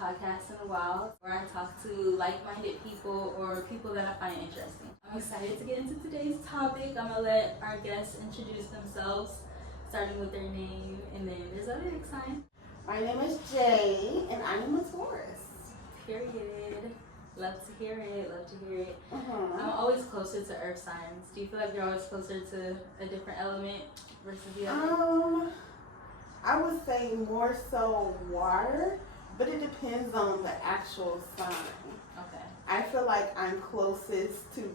podcast in a while where I talk to like-minded people or people that I find interesting. I'm excited to get into today's topic. I'm going to let our guests introduce themselves, starting with their name and then their zodiac sign. My name is Jay, and I'm a Taurus. Period. Love to hear it. I'm always closer to earth signs. Do you feel like you're always closer to a different element versus the other? I would say more so water, but it depends on the actual sign. Okay. I feel like I'm closest to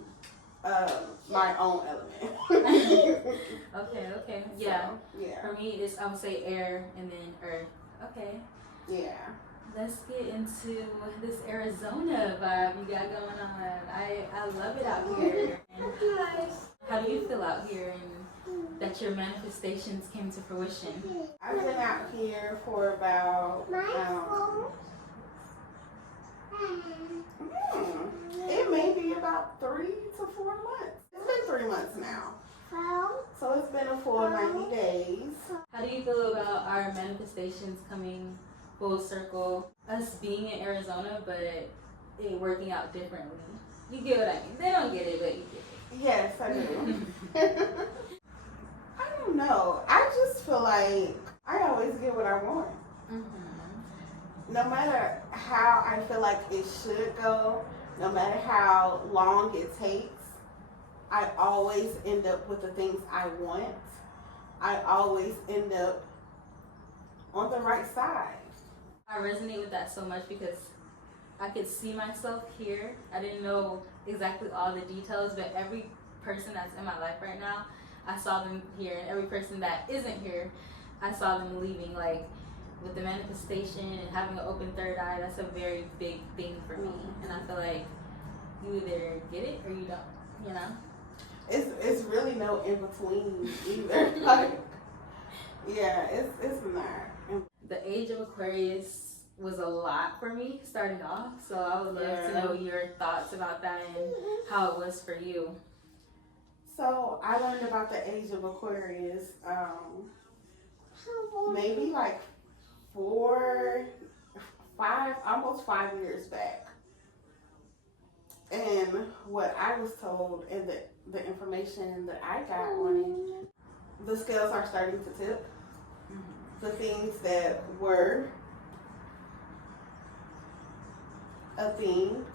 my own element. Okay. Yeah. So, yeah. For me, it's I would say air and then earth. Okay. Yeah. Let's get into this Arizona vibe you got going on. I love it out here. And how do you feel out here and that your manifestations came to fruition? I've been out here for about it may be about 3 to 4 months. It's been 3 months now. So it's been a full 90 days. How do you feel about our manifestations coming full circle? Us being in Arizona, but it working out differently. You get what I mean? They don't get it, but you get it. Yes, I do. I don't know. I just feel like I always get what I want. No matter how I feel like it should go, no matter how long it takes, I always end up with the things I want. I always end up on the right side. I resonate with that so much because I could see myself here. I didn't know exactly all the details, but every person that's in my life right now, I saw them here. And every person that isn't here, I saw them leaving. Like with the manifestation and having an open third eye, that's a very big thing for me. And I feel like you either get it or you don't, you know? It's really no in between either. Like, yeah, it's not. The age of Aquarius was a lot for me starting off, so I would love to know your thoughts about that and how it was for you. So I learned about the age of Aquarius maybe like 4, 5, almost 5 years back. And what I was told and the information that I got on it, the scales are starting to tip. The things that were a thing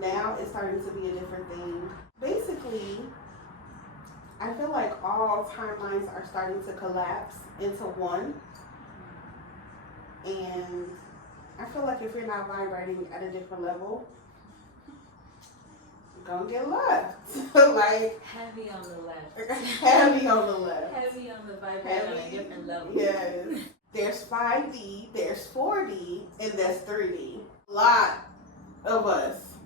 now is starting to be a different thing. Basically, I feel like all timelines are starting to collapse into one. And I feel like if you're not vibrating at a different level, you're gonna get left. Like heavy on the left. Heavy on the left. Heavy on the vibrating on a different level. Yes. There's 5D, there's 4D, and there's 3D. A lot of us,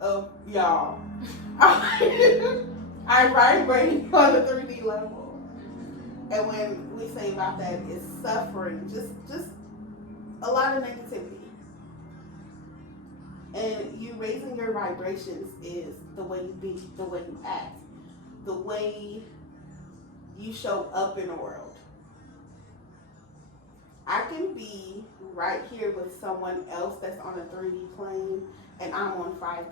of y'all, are vibrating on the 3D level. And when we say about that, it's suffering, just a lot of negativity. And you raising your vibrations is the way you be, the way you act, the way you show up in the world. I can be right here with someone else that's on a 3D plane and I'm on 5D.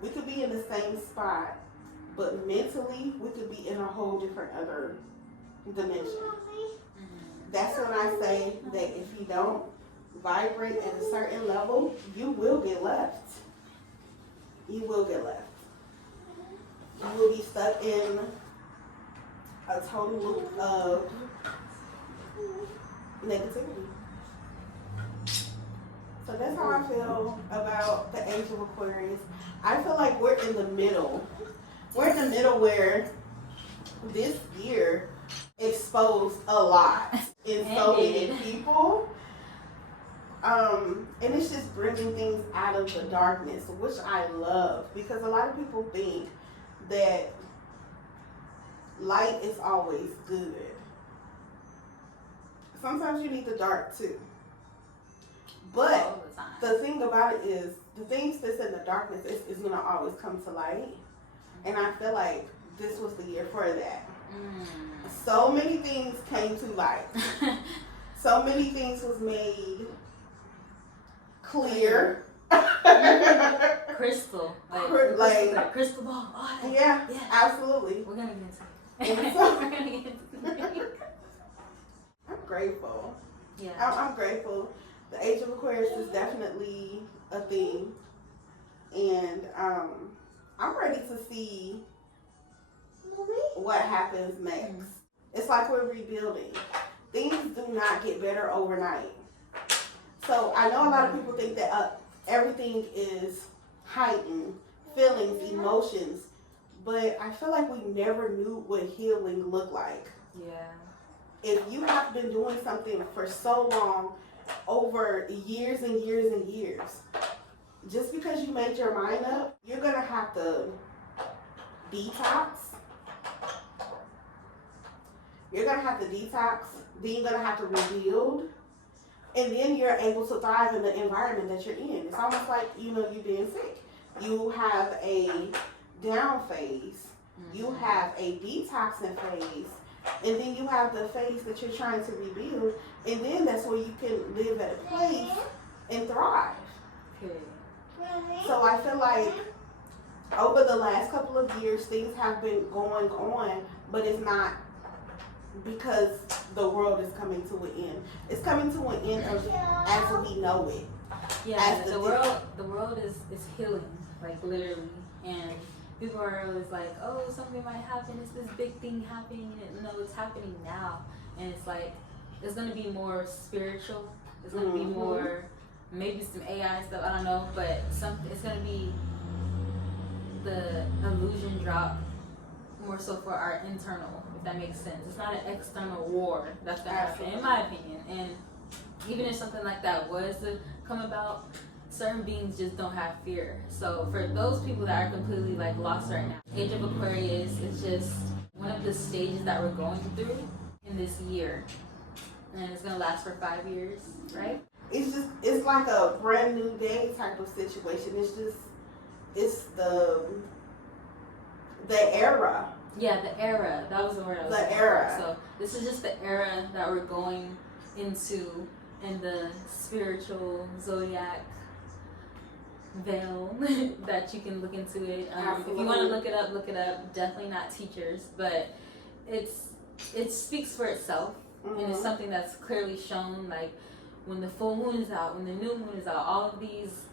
We could be in the same spot, but mentally we could be in a whole different other dimension. That's when I say that if you don't vibrate at a certain level, you will get left. You will get left. You will be stuck in a total loop of negativity. So that's how I feel about the age of Aquarius. I feel like we're in the middle. We're in the middle where this year exposed a lot in so many people. And it's just bringing things out of the darkness, which I love, because a lot of people think that light is always good. Sometimes you need the dark too. But the thing about it is, the things that's in the darkness is going to always come to light. And I feel like this was the year for that. So many things came to light. So many things was made clear. Crystal. Like crystal ball. Oh, yeah, absolutely. We're gonna get into it. So, We're gonna get into it. I'm grateful. Yeah. I'm grateful. The age of Aquarius is definitely a thing. And I'm ready to see what happens next. It's like we're rebuilding. Things do not get better overnight. So I know a lot of people think that everything is heightened, feelings, emotions, but I feel like we never knew what healing looked like. Yeah. If you have been doing something for so long, over years and years and years, just because you made your mind up, you're going to have to detox. You're going to have to detox. Then you're going to have to rebuild. And then you're able to thrive in the environment that you're in. It's almost like, you being sick. You have a down phase. You have a detoxing phase. And then you have the phase that you're trying to rebuild. And then that's where you can live at a place and thrive. So I feel like over the last couple of years, things have been going on, but it's not because the world is coming to an end. It's coming to an end as we know it. Yeah, the world is healing, like literally, and people are always like, oh, something might happen, it's this big thing happening, and no, it's happening now, and it's like, it's going to be more spiritual, it's going to be more, maybe some AI stuff, I don't know, but it's going to be the illusion drop more so for our internal, if that makes sense. It's not an external war that's going to happen, in my opinion, and even if something like that was to come about, certain beings just don't have fear. So for those people that are completely like lost right now, Age of Aquarius is just one of the stages that we're going through in this year, and it's gonna last for 5 years, right? It's like a brand new day type of situation. It's the era. Yeah, the era. That was the word I was The era. So this is just the era that we're going into in the spiritual zodiac veil that you can look into it. If you want to look it up. Definitely not teachers, but it speaks for itself, and it's something that's clearly shown. Like when the full moon is out, when the new moon is out, all of these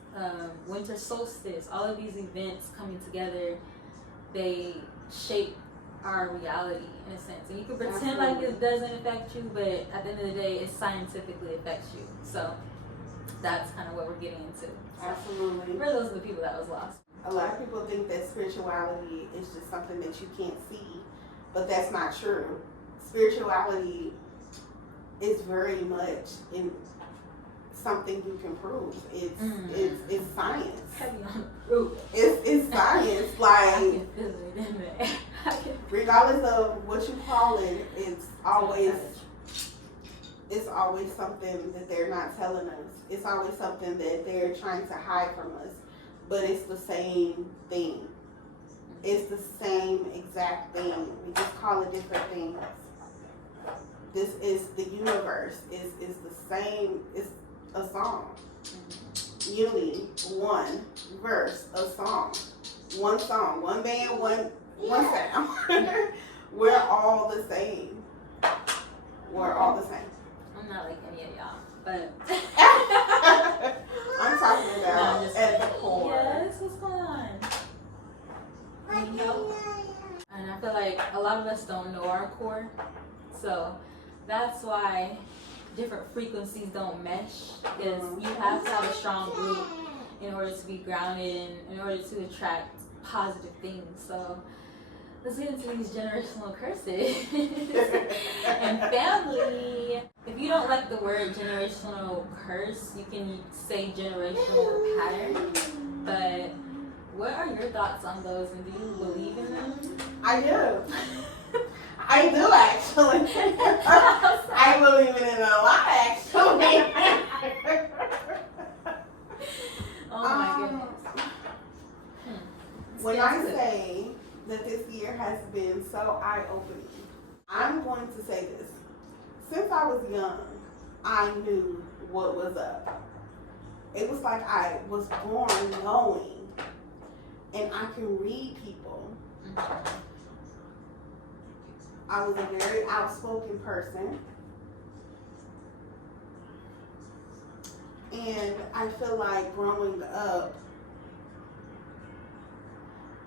winter solstice, all of these events coming together, they shape our reality in a sense. And you can pretend like it doesn't affect you, but at the end of the day, it scientifically affects you. So that's kind of what we're getting into. Absolutely. For those of the people that was lost. A lot of people think that spirituality is just something that you can't see, but that's not true. Spirituality is very much in something you can prove. It's science. Heavy on the proof. It's science. Like I can feel it in there. Regardless of what you call it, it's always something that they're not telling us. It's always something that they're trying to hide from us. But it's the same thing. It's the same exact thing. We just call it different things. This is the universe. It's the same. It's a song. Unity, one verse, a song. One song, one band, one sound. We're all the same. We're all the same. I'm not like any of y'all, but I'm talking about at the core. Yes, what's going on? Need help? And I feel like a lot of us don't know our core, so that's why different frequencies don't mesh, because you have to have a strong root in order to be grounded and in order to attract positive things. So let's get into these generational curses and family. If you don't like the word generational curse, you can say generational pattern. But what are your thoughts on those, and do you believe in them? I do. I do actually. I believe in it a lot actually. Oh my goodness. When I say that this year has been so eye-opening, I'm going to say this. Since I was young, I knew what was up. it was like I was born knowing, and I can read people. I was a very outspoken person, and I feel like growing up,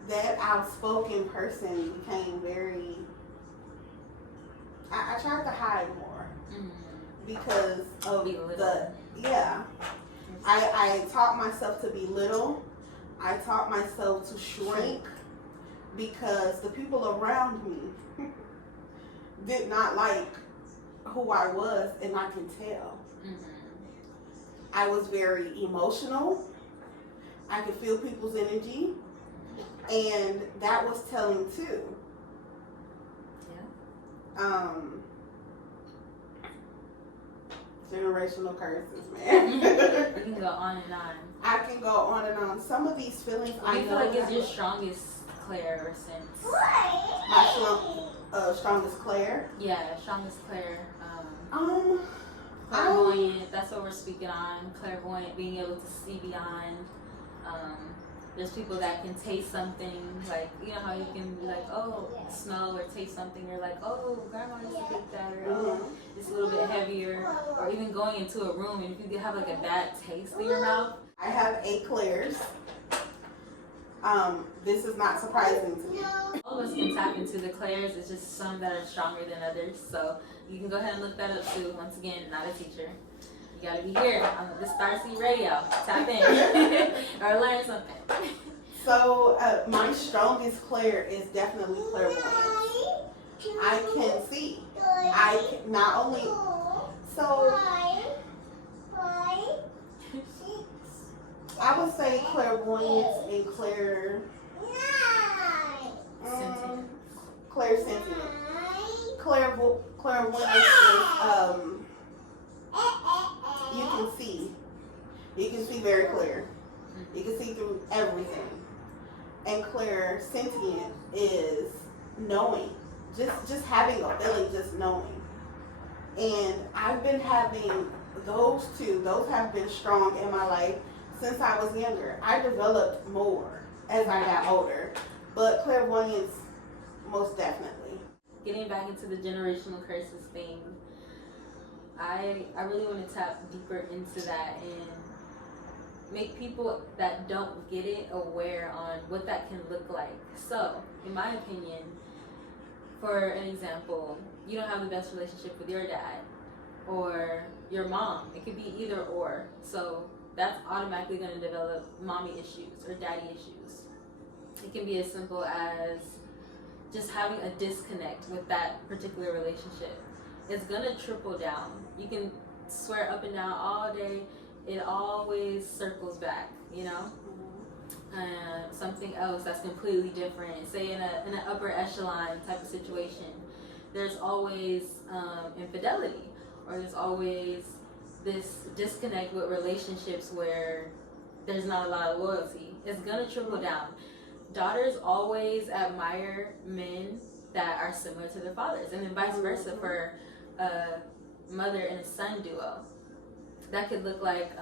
that outspoken person became very, I tried to hide more because of I taught myself to be little. I taught myself to shrink because the people around me did not like who I was, and I can tell. I was very emotional. I could feel people's energy, and that was telling too. Generational curses, man. You can go on and on. I can go on and on. Some of these feelings I feel like it's your strongest clair or sense. My strongest clair? Yeah, strongest clair. Clairvoyant, that's what we're speaking on. Clairvoyant, being able to see beyond. There's people that can taste something, like, you know how you can be like, oh, smell or taste something, you're like, oh, grandma used to bake that, or oh, it's a little bit heavier, or even going into a room and if you have like a bad taste in your mouth. I have 8 clairs. This is not surprising to me. All of us can tap into the clairs, it's just some that are stronger than others, so you can go ahead and look that up too. Once again, not a teacher. You gotta be here on the Starseed Radio. Tap in or learn something. So my strongest clair is definitely clairvoyance. I can see. I can not only I would say clairvoyance and clairsentient. Clairvoyance is you can see. You can see very clear. You can see through everything. And clairsentient is knowing. Just having a feeling, just knowing. And I've been having those two. Those have been strong in my life since I was younger. I developed more as I got older. But clairvoyance, most definitely. Getting back into the generational curses thing, I really want to tap deeper into that and make people that don't get it aware on what that can look like. So, in my opinion, for an example, you don't have the best relationship with your dad or your mom. It could be either or. So that's automatically going to develop mommy issues or daddy issues. It can be as simple as just having a disconnect with that particular relationship. It's going to trickle down. You can swear up and down all day. It always circles back, you know? Something else that's completely different, say in an upper echelon type of situation, there's always infidelity, or there's always this disconnect with relationships where there's not a lot of loyalty. It's gonna trickle down. Daughters always admire men that are similar to their fathers, and then vice versa for a mother and a son duo. That could look like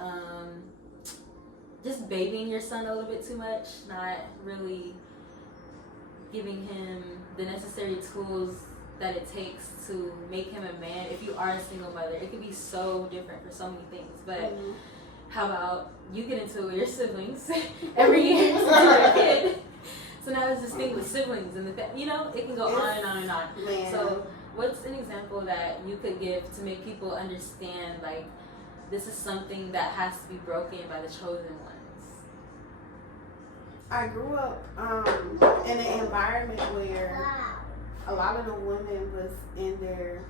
just babying your son a little bit too much, not really giving him the necessary tools that it takes to make him a man. If you are a single mother, it could be so different for so many things. But how about you get into it with your siblings every year since you're a kid? So now it's this thing with siblings and you know, it can go on and on and on. Man. So what's an example that you could give to make people understand, like, this is something that has to be broken by the chosen ones? I grew up in an environment where a lot of the women was in their,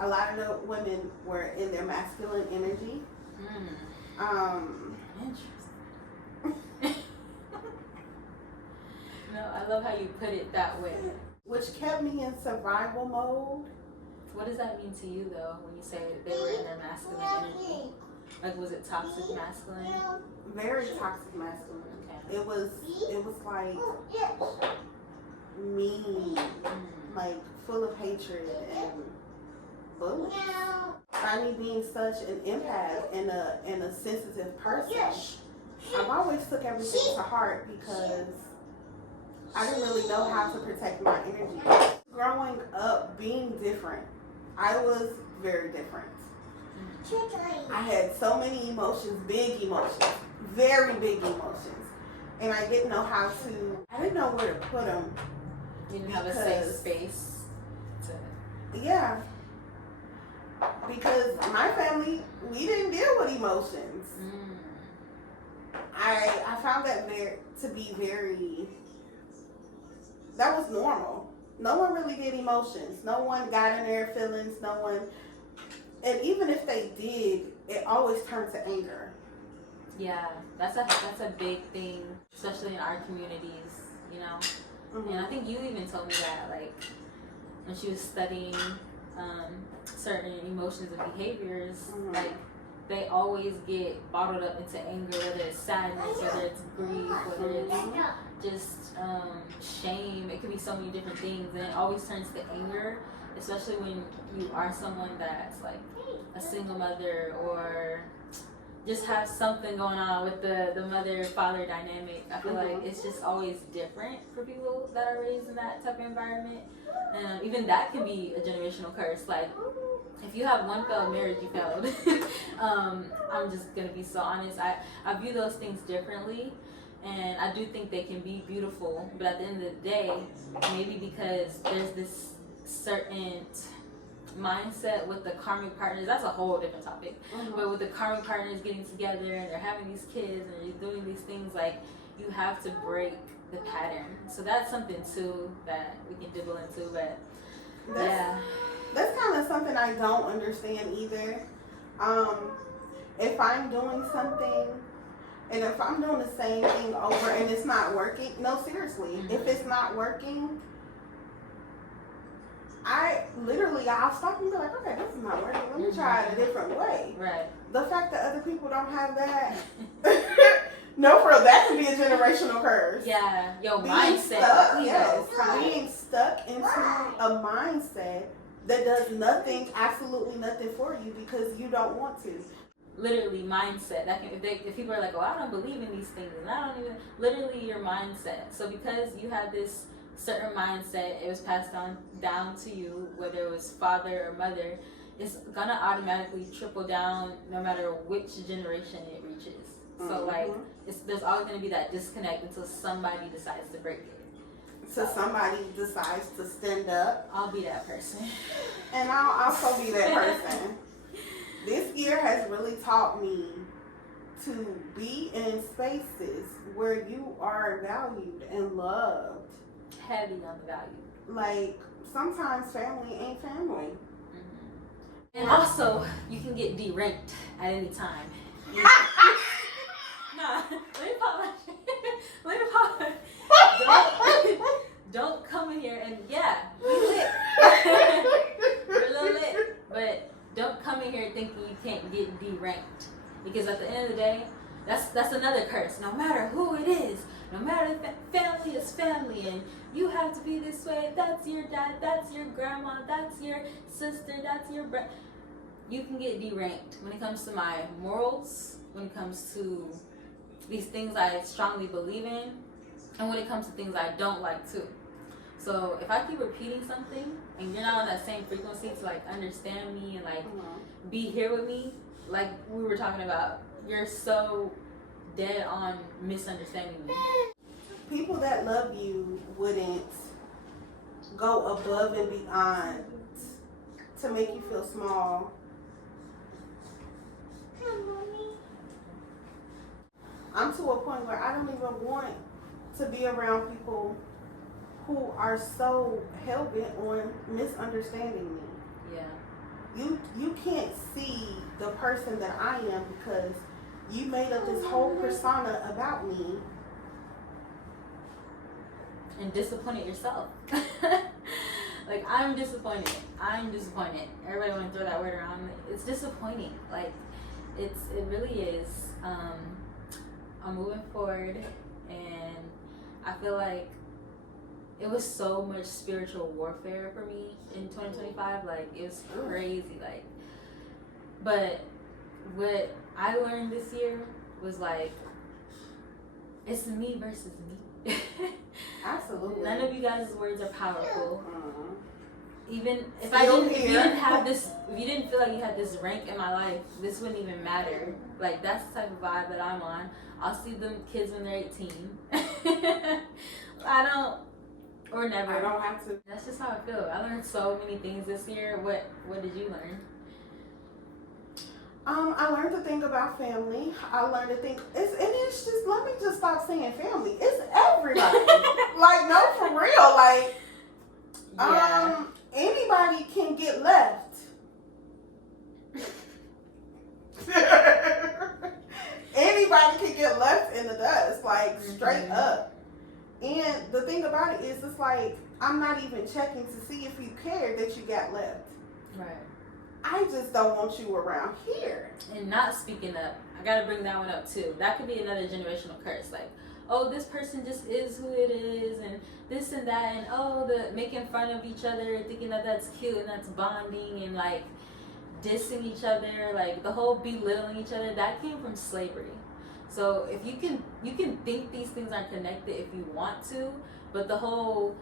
a lot of the women were in their masculine energy. Interesting. No, I love how you put it that way. Which kept me in survival mode. What does that mean to you, though, when you say they were in their masculine energy? Like, was it toxic masculine? Very toxic masculine. Okay. It was like mean, like full of hatred and bullying. By me being such an empath and a sensitive person, I've always took everything to heart because I didn't really know how to protect my energy. Growing up, being different, I was very different. I had so many emotions, big emotions, very big emotions, and I didn't know how to. I didn't know where to put them. You didn't have a safe space to. Yeah, because my family, we didn't deal with emotions. I found that to be very. That was normal. No one really did emotions. No one got in their feelings. No one. And even if they did, it always turned to anger. Yeah, that's a big thing, especially in our communities, you know. Mm-hmm. And I think you even told me that, like, when she was studying certain emotions and behaviors, mm-hmm. like, they always get bottled up into anger, whether it's sadness, whether it's grief, whether it's just shame. It could be so many different things, and it always turns to anger, especially when you are someone that's like a single mother or just have something going on with the mother-father dynamic. I feel like it's just always different for people that are raised in that type of environment. And even that can be a generational curse. Like, if you have one failed marriage, you failed. I'm just going to be so honest. I view those things differently. And I do think they can be beautiful. But at the end of the day, maybe because there's this certain mindset with the karmic partners, that's a whole different topic. Mm-hmm. But with the karmic partners getting together and they're having these kids and they're doing these things, like, you have to break the pattern. So that's something too that we can dibble into. But that's kind of something I don't understand either. If I'm doing something and if I'm doing the same thing over and it's not working, no, seriously, mm-hmm. if it's not working, I'll stop and be like, okay, this is not working. Let me try it a different way. Right. The fact that other people don't have that, no, for real, that can be a generational curse. Yeah, your being mindset. Being stuck into a mindset that does nothing, absolutely nothing for you because you don't want to. Literally mindset. That can, if people are like, oh, I don't believe in these things, and I don't even, literally your mindset. So because you have this certain mindset, it was passed down to you, whether it was father or mother, it's gonna automatically trickle down no matter which generation it reaches. Mm-hmm. So like, there's always gonna be that disconnect until somebody decides to break it. So somebody decides to stand up. I'll be that person. And I'll also be that person. This year has really taught me to be in spaces where you are valued and loved. Heavy on the value. Like, sometimes family ain't family. Mm-hmm. And also, you can get deranked at any time. Nah, let me pop my shit. Let me pop my Don't come in here and, yeah, we lit. We're a little lit. But don't come in here thinking you can't get deranked. Because at the end of the day, that's another curse. No matter who it is, no matter family is family, and you have to be this way. That's your dad, that's your grandma, that's your sister, that's your brother. You can get deranked when it comes to my morals, when it comes to these things I strongly believe in, and when it comes to things I don't like too. So if I keep repeating something and you're not on that same frequency to like understand me and like be here with me, like we were talking about, you're so dead on misunderstanding me. People that love you wouldn't go above and beyond to make you feel small. I'm to a point where I don't even want to be around people who are so hell-bent on misunderstanding me. Yeah. You can't see the person that I am because you made up this whole persona about me. And disappointed yourself. Like, I'm disappointed. Everybody want to throw that word around. It's disappointing. Like, it really is. I'm moving forward, and I feel like it was so much spiritual warfare for me in 2025. Like, it was crazy. Like, But what I learned this year was like, it's me versus me. Absolutely. None of you guys' words are powerful. Even if if you didn't have this, if you didn't feel like you had this rank in my life, this wouldn't even matter. Like, that's the type of vibe that I'm on. I'll see them kids when they're 18. I don't, or never. I don't have to. That's just how I feel. I learned so many things this year. What did you learn? I learned to think about family. I learned to think it's just, let me just stop saying family. It's everybody. Like, no, for real. Like, Yeah. Anybody can get left. Anybody can get left in the dust, like, straight up. And the thing about it is, it's like, I'm not even checking to see if you care that you got left. Right. I just don't want you around here. And not speaking up. I gotta bring that one up too. That could be another generational curse. Like, oh, this person just is who it is, and this and that, and oh, the making fun of each other, thinking that that's cute and that's bonding, and like dissing each other, like the whole belittling each other. That came from slavery. So if you can think these things are connected if you want to, but the whole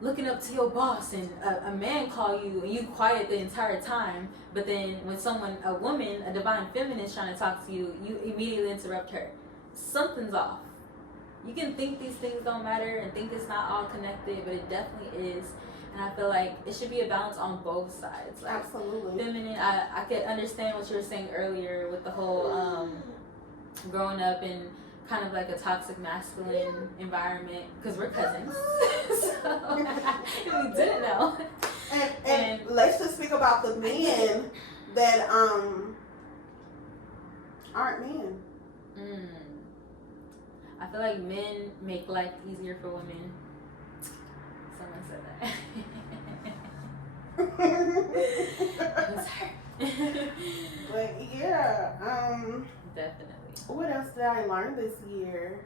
looking up to your boss and a man call you and you quiet the entire time, but then when a woman, a divine feminine is trying to talk to you, you immediately interrupt her. Something's off. You can think these things don't matter and think it's not all connected, but it definitely is. And I feel like it should be a balance on both sides. Like, absolutely. Feminine, I could understand what you were saying earlier with the whole growing up in kind of like a toxic masculine environment, because we're cousins. So we didn't know. And let's just speak about the men that aren't men. I feel like men make life easier for women. Someone said that. It was her. But yeah, Definitely. what else did I learn this year?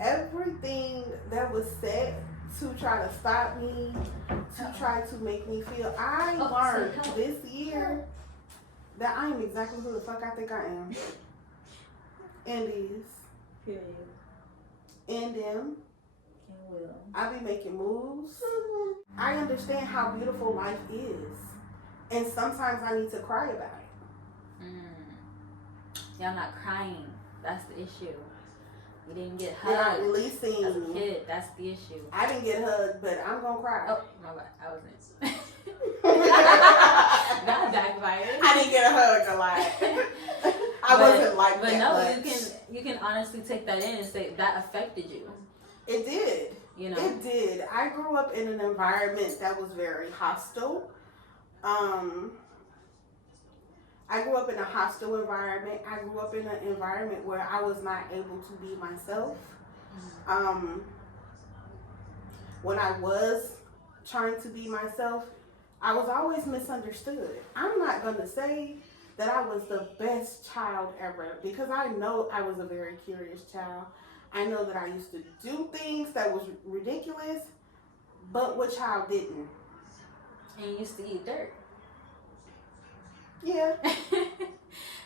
Everything that was said to try to stop me, to try to make me feel, I learned this year that I am exactly who the fuck I think I am. And these. And them. I be making moves. I understand how beautiful life is. And sometimes I need to cry about it. Y'all not crying. That's the issue. We didn't get You're not hugged releasing. as a kid. That's the issue. I didn't get hugged, but I'm gonna cry. Oh, my bad. I wasn't. That backfired. I didn't get a hug a lot. I wasn't like but that. But no, much. you can honestly take that in and say that affected you. It did. You know? It did. I grew up in an environment that was very hostile. I grew up in a hostile environment. I grew up in an environment where I was not able to be myself. When I was trying to be myself, I was always misunderstood. I'm not going to say that I was the best child ever, because I know I was a very curious child. I know that I used to do things that was ridiculous, but what child didn't? And you used to eat dirt. Yeah.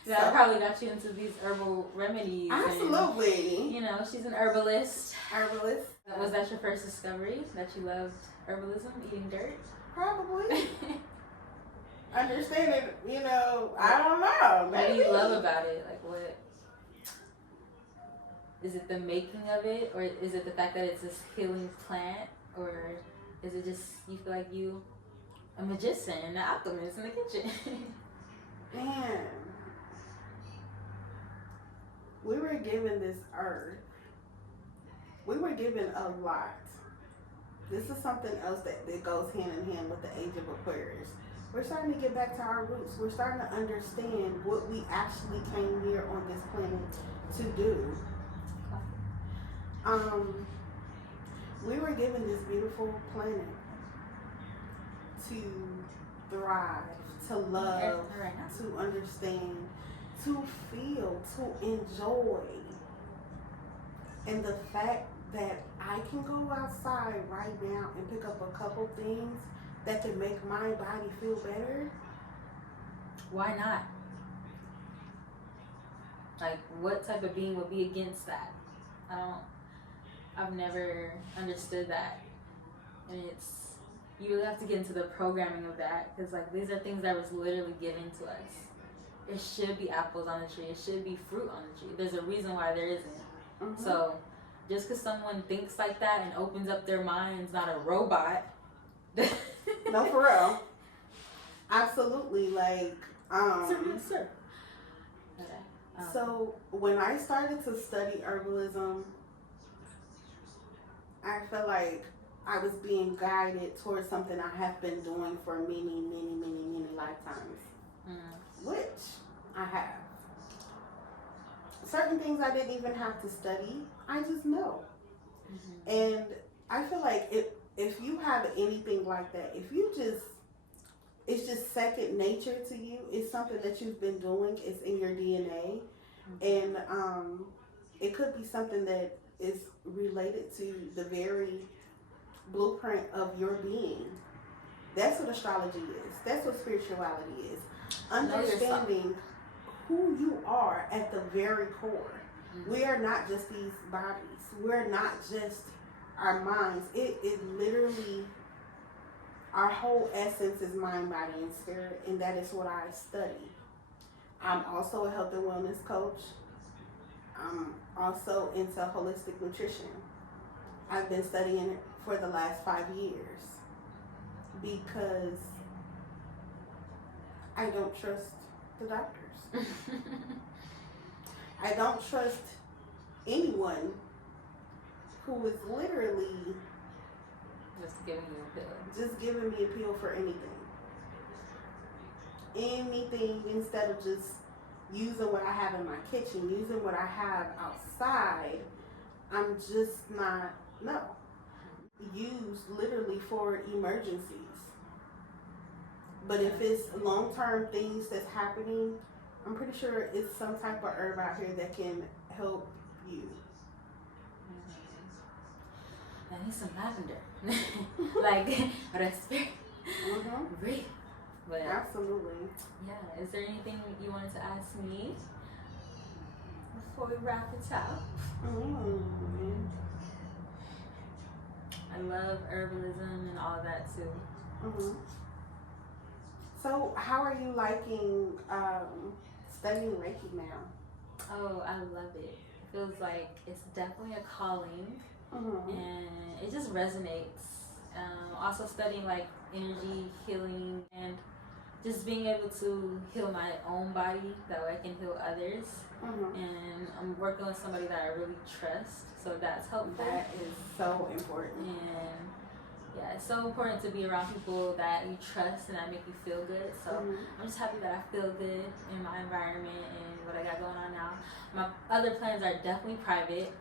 That probably got you into these herbal remedies. Absolutely. And, you know, she's an herbalist. Herbalist. Was that your first discovery, that you loved herbalism, eating dirt? Probably. Understanding, you know, I don't know. What do you love about it? Like, what? Is it the making of it? Or is it the fact that it's this healing plant? Or is it just you feel like you a magician and an alchemist in the kitchen? Man. We were given this earth. We were given a lot. This is something else that goes hand in hand with the age of Aquarius. We're starting to get back to our roots. We're starting to understand what we actually came here on this planet to do. We were given this beautiful planet to thrive, to love, to understand, to feel, to enjoy. And the fact that I can go outside right now and pick up a couple things that can make my body feel better. Why not? Like, what type of being would be against that? I've never understood that. And you really have to get into the programming of that, because like these are things that was literally given to us. It should be apples on the tree. It should be fruit on the tree. There's a reason why there isn't. So just because someone thinks like that and opens up their mind's not a robot. No, for real. Absolutely. Like, Yes, sir. So when I started to study herbalism, I felt like I was being guided towards something I have been doing for many lifetimes. Which I have. Certain things I didn't even have to study. I just know. And I feel like if you have anything like that, it's just second nature to you. It's something that you've been doing. It's in your DNA. And it could be something that is related to the very blueprint of your being. That's what astrology is. That's what spirituality is. Understanding who you are at the very core. We are not just these bodies. We're not just our minds. It is literally, our whole essence is mind, body, and spirit, and that is what I study. I'm also a health and wellness coach. I'm also into holistic nutrition. I've been studying it for the last 5 years because I don't trust the doctors. I don't trust anyone who is literally just giving you a pill. Just giving me a pill for anything. Anything, instead of just using what I have in my kitchen, using what I have outside. I'm just not, no. Used literally for emergencies. But if it's long-term things that's happening, I'm pretty sure it's some type of herb out here that can help you. I need some lavender. Like, respect. Breathe. But absolutely. Yeah. Is there anything you wanted to ask me before we wrap it up? I love herbalism and all of that too. So, how are you liking studying Reiki now? Oh, I love it. It feels like it's definitely a calling, and it just resonates. Also studying like energy healing and just being able to heal my own body, that way I can heal others. And I'm working with somebody that I really trust, so that's helpful. That is so important. And yeah, it's so important to be around people that you trust and that make you feel good. So I'm just happy that I feel good in my environment and what I got going on now. My other plans are definitely private,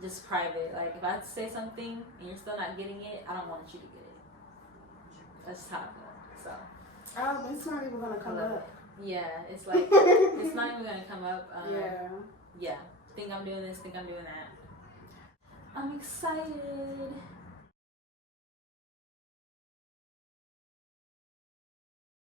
just private. Like if I say something and you're still not getting it, I don't want you to get it. That's how I feel. So. It's not even gonna come up. Yeah, it's like it's not even gonna come up. Yeah. Think I'm doing this. Think I'm doing that. I'm excited.